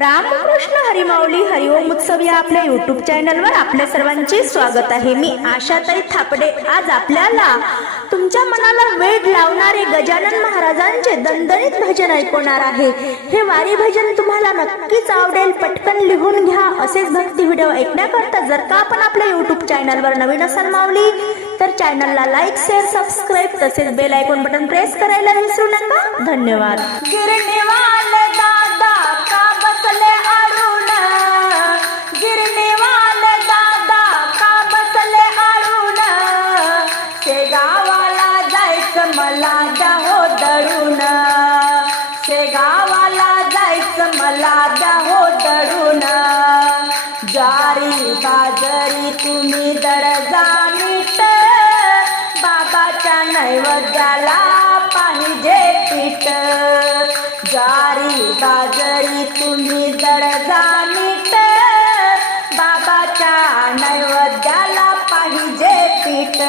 रामकृष्ण हरिमाऊली हरिओम उत्सव या आपल्या युट्यूब चॅनलवर आपल्या सर्वांचे स्वागत आहे. मी आशाताई थापडे. आज आपल्याला तुमच्या मनाला वेळ लावणारे गजानन महाराजांचे दणदणीत भजन ऐकवणार आहे. हे वारी भजन तुम्हाला नक्कीच आवडेल. पटकन लिहून घ्या. असेच भक्ती व्हिडिओ ऐकण्याकरता जर का आपण आपल्या युट्यूब चॅनलवर नवीन असाल माऊली तर चॅनलला लाईक शेअर सबस्क्राईब तसेच बेल आयकॉन बटन प्रेस करायला विसरू नका. धन्यवाद. मला द्या हो दळून शेगावाला जायचं मला द्या हो दळून ज्वारी बाजरी तुम्ही दळजा मीठ बाबाच्या नैवेद्याला पाहिजे पीठ. ज्वारी बाजरी तुम्ही दळजा मीठ बाबाच्या नैवेद्याला पाहिजे पीठ.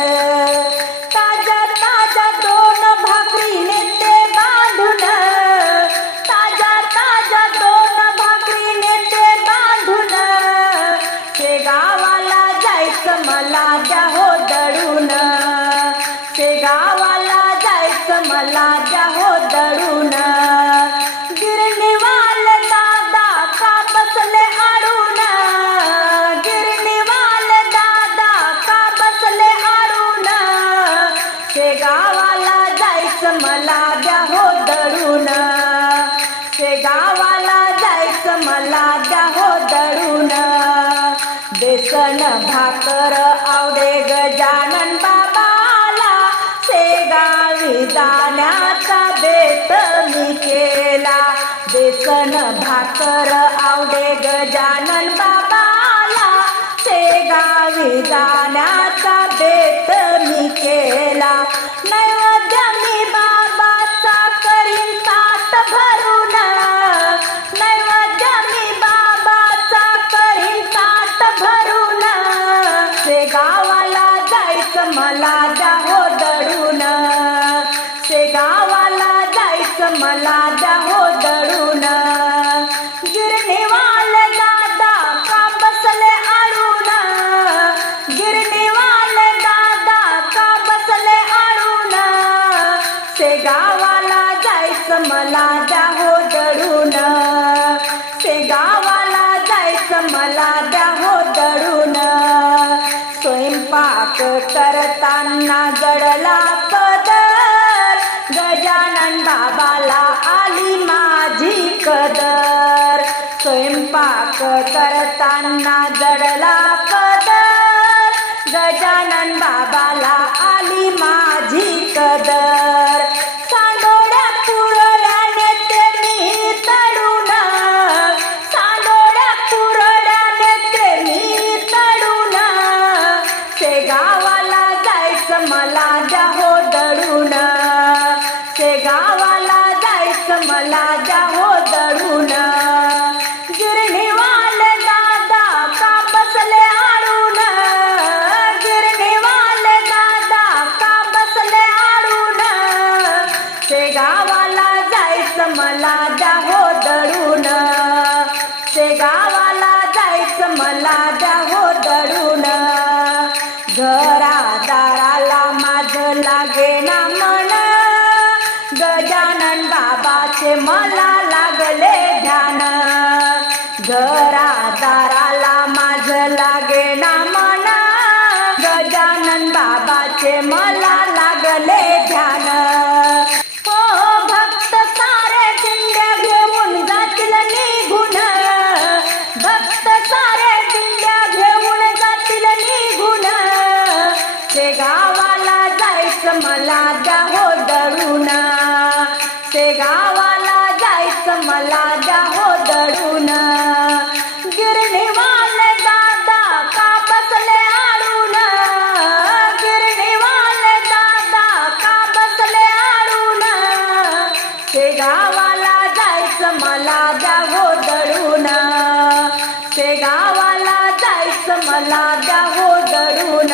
ते गावाला जायचं मला द्या हो दडून. गिरणीवाल दादा का बसले आडून गिरणीवाल दादा का बसले आडून ते गावाला जायचं मला द्या हो दडून. ते गावाला जायचं मला द्या हो दडून. बेसन भाकर आवडे गजानन बा गावी जाण्याचा बेत मी केला. बेसन भाकर मला द्या हो दळून स्वयंपाक करताना जडला कदर. गजानन बाबाला आली माझी कदर. स्वयंपाक करताना जडला कदर. गजानन बाबा घरादाराला माझं लागे ना मन गजानन बाबाचे मला लागले ध्यान. घरा मला द्या हो दळून गिरणीवाल दादा का बसले आडून? गिरणीवाल दादा का बसले आडून? शेगावाला जायचं मला द्या हो शेगावाला ते जायचं मला द्या हो दळून